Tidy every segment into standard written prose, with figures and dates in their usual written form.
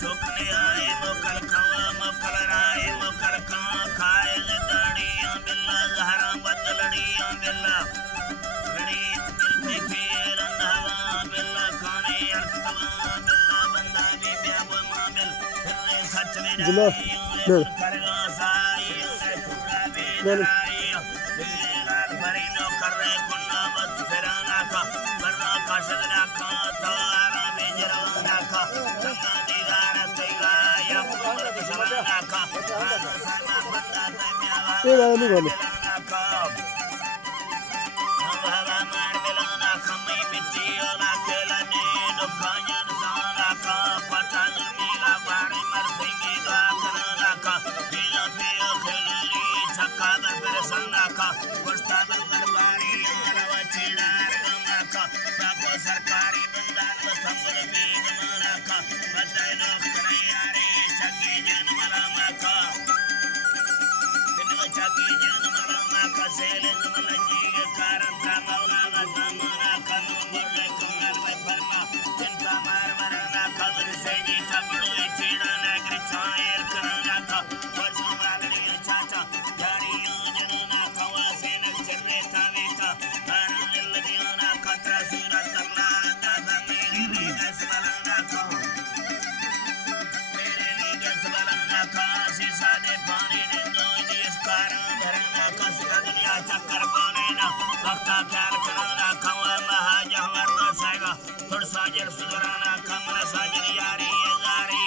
चुकने आए मोकल खवा मोकल राय मोकल खाए दाड़ियां बिल्ला जहरा बदलड़ियां बिल्ला रड़ी दिल से खेल अंधावा बिल्ला खाने अर्थवा बिल्ला बंदा भी ब्याब मामिल फिर सच में जाई करगा सारी पूरा भी लड़ाई बेगार भरी नो कर रहे कुन्ना मत फिराना का वरना काशना का तारा में जरवाना का संगा दीदार तेगा या पुमर कुशवाना का साना बंदा तम्यावा मिलाना का हवा मार मिलाना खम्मी मिट्टी ओला केलने दुखायन साना का पटाल मिला बारी मरसेंगी का करना का नीला पियो खेलनी छक्का दर फिर संगा का कुश्ता बंदर बारी रवा चिड़ार गंगा का बाको सरकारी बंदान व संगल बीज मारा का बदाई लोग कन्यारी छक्की जन मलामा का बिनो छक्की जन मलामा का सेले जुमलजी के कारण था मौला व तमरा का नंबर कमर में फरमा चिंता मार मरना खबर से जी ठबड़ो चिड़ा नगर छायर करना का वर्षों वाले चाचा यारियों जनना कवा से न चले तावे का कारण लदियाना खतरा सूरत करना दादा मेरे गस बलना का मेरे लिए गस बलना का शीशा दे पानी ने दो इस कारण भरना का सिरा दुनिया चक्कर पाने ना वक्ता ख्याल करना कवा महाजहवर न सागा थोड़ा साजर सुधराना कमला साजर यारी यारी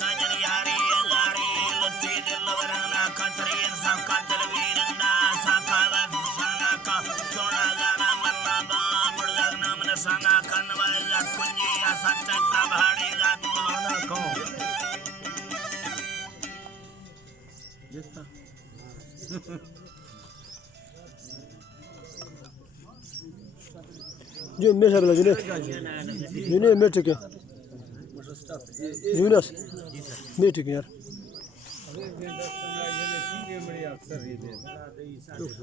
साजर यारी यारी लत्ती दिल वराना खतरी इंसान का दिलवीरंदा साकावा साना का सोना गाना मरना बा मुर्दागना मन साना कनवाजा कुंजी या सच्चा भाड़ी जात बुलाना को जितना जो मेरे साथ लगे ने मेरे ठीक है यूनस मेरे ठीक है यार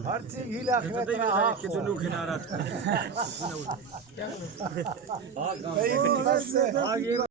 हर चीज हिला के तेरा हां कि दोनों किनारा